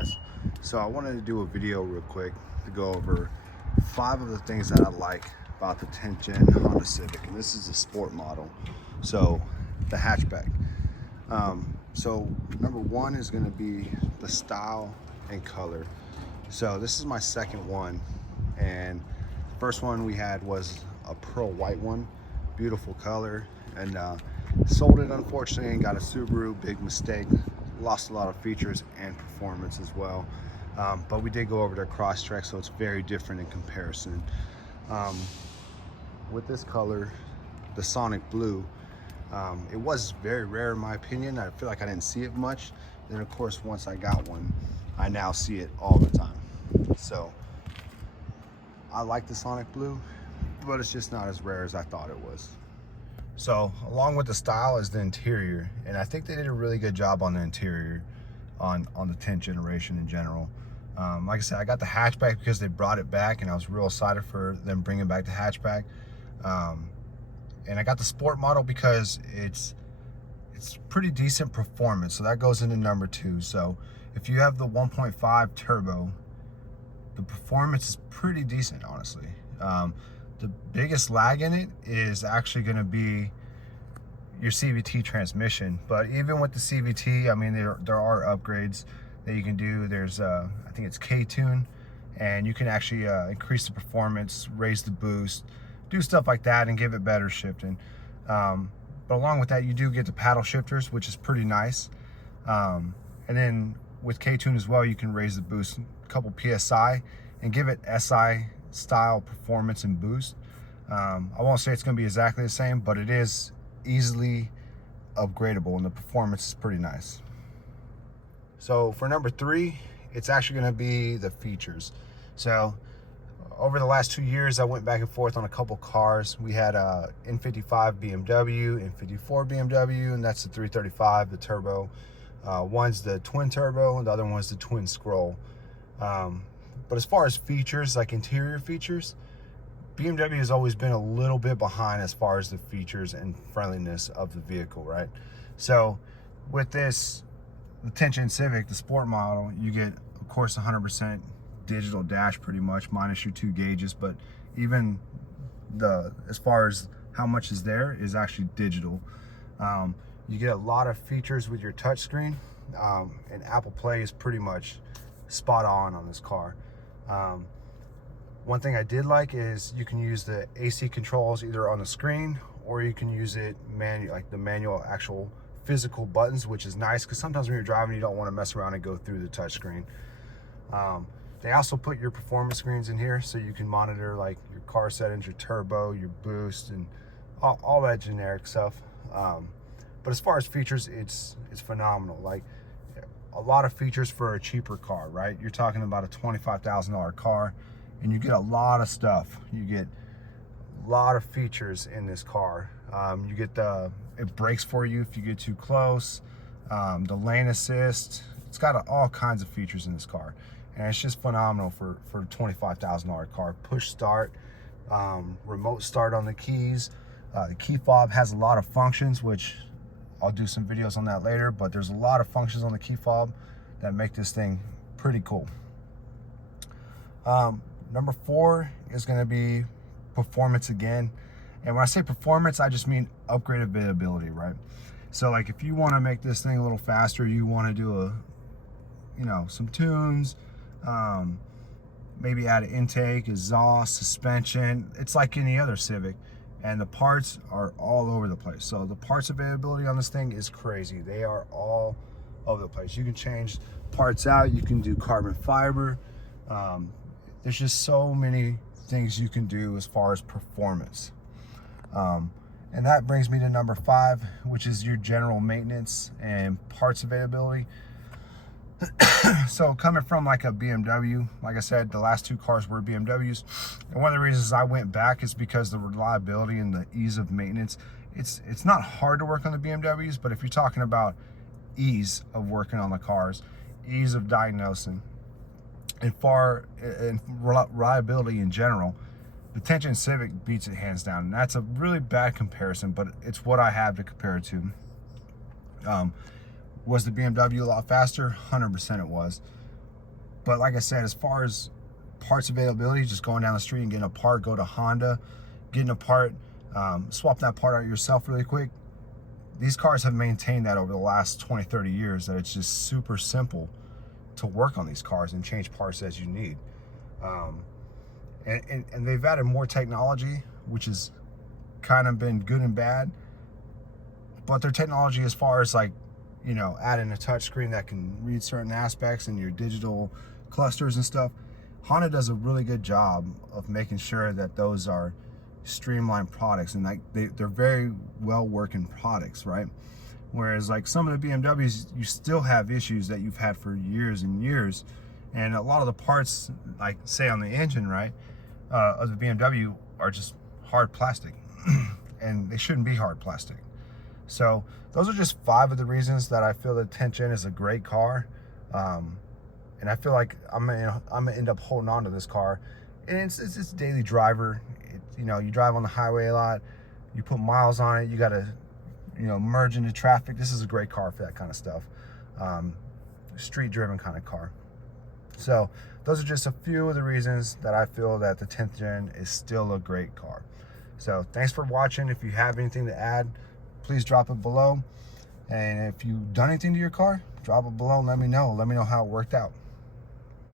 guys. So I wanted to do a video real quick to go over 5 of the things that I like about the 10th gen Honda Civic, and this is a sport model, so the hatchback. So number 1 is going to be the style and color. So this is my second one, and the first one we had was a pearl white one, beautiful color, and sold it unfortunately and got a Subaru. Big mistake, lost a lot of features and performance as well, but we did go over their Crosstrek, so it's very different in comparison. With this color, the Sonic Blue, it was very rare in my opinion. I feel like I didn't see it much. Then of course once I got one, I now see it all the time. So I like the Sonic Blue, but it's just not as rare as I thought it was. So along with the style is the interior, and I think they did a really good job on the interior on the 10th generation in general. Like I said, I got the hatchback because they brought it back, and I was real excited for them bringing back the hatchback. And I got the sport model because it's pretty decent performance, so that goes into number 2. So if you have the 1.5 turbo, the performance is pretty decent, honestly. The biggest lag in it is actually going to be your CVT transmission. But even with the CVT, I mean, there are upgrades that you can do. There's I think it's K-Tune, and you can actually increase the performance, raise the boost, do stuff like that, and give it better shifting. But along with that, you do get the paddle shifters, which is pretty nice. And then with K-Tune as well, you can raise the boost a couple PSI and give it SI style performance and boost. I won't say it's going to be exactly the same, but it is easily upgradable, and the performance is pretty nice. So for number 3, it's actually going to be the features. So over the last 2 years, I went back and forth on a couple cars. We had a N55 BMW, N54 BMW, and that's the 335, the turbo. One's the twin turbo, and the other one's the twin scroll. But as far as features, like interior features, BMW has always been a little bit behind as far as the features and friendliness of the vehicle, right? So with this, the 10th gen Civic, the sport model, you get, of course, 100% digital dash pretty much, minus your 2 gauges, but even as far as how much is there is actually digital. You get a lot of features with your touchscreen, and Apple Play is pretty much spot on this car. One thing I did like is you can use the AC controls either on the screen, or you can use it manual, like the manual actual physical buttons, which is nice because sometimes when you're driving you don't want to mess around and go through the touchscreen. They also put your performance screens in here, so you can monitor like your car settings, your turbo, your boost, and all that generic stuff. But as far as features, it's phenomenal. Like, a lot of features for a cheaper car, right? You're talking about a $25,000 car, and you get a lot of stuff. You get a lot of features in this car. You get it brakes for you if you get too close, the lane assist. It's got all kinds of features in this car, and it's just phenomenal for a $25,000 car. Push start, remote start on the keys. The key fob has a lot of functions, which I'll do some videos on that later, but there's a lot of functions on the key fob that make this thing pretty cool. Number 4 is going to be performance again. And when I say performance, I just mean upgrade availability, right? So like if you want to make this thing a little faster, you want to do some tunes, maybe add an intake, exhaust, suspension. It's like any other Civic. And the parts are all over the place. So the parts availability on this thing is crazy. They are all over the place. You can change parts out. You can do carbon fiber. There's just so many things you can do as far as performance. And that brings me to number 5, which is your general maintenance and parts availability. So coming from like a BMW, like I said, the last 2 cars were BMWs, and one of the reasons I went back is because the reliability and the ease of maintenance. It's not hard to work on the BMWs, but if you're talking about ease of working on the cars, ease of diagnosing, and reliability in general, the 10th gen Civic beats it hands down. And that's a really bad comparison, but it's what I have to compare it to. Was the BMW a lot faster? 100% it was. But like I said, as far as parts availability, just going down the street and getting a part, go to Honda, getting a part, swap that part out yourself really quick. These cars have maintained that over the last 20, 30 years, that it's just super simple to work on these cars and change parts as you need. And they've added more technology, which has kind of been good and bad. But their technology, as far as like, you know, adding a touch screen that can read certain aspects and your digital clusters and stuff, Honda does a really good job of making sure that those are streamlined products, and like they're very well working products, right? Whereas like some of the BMWs, you still have issues that you've had for years and years, and a lot of the parts, like say on the engine, right, of the BMW are just hard plastic and they shouldn't be hard plastic. So those are just 5 of the reasons that I feel the 10th Gen is a great car. And I feel like I'm gonna end up holding on to this car. And it's a daily driver. You know, you drive on the highway a lot, you put miles on it, you gotta, you know, merge into traffic. This is a great car for that kind of stuff. Street driven kind of car. So those are just a few of the reasons that I feel that the 10th Gen is still a great car. So thanks for watching. If you have anything to add, please drop it below. And if you've done anything to your car, drop it below and let me know. Let me know how it worked out.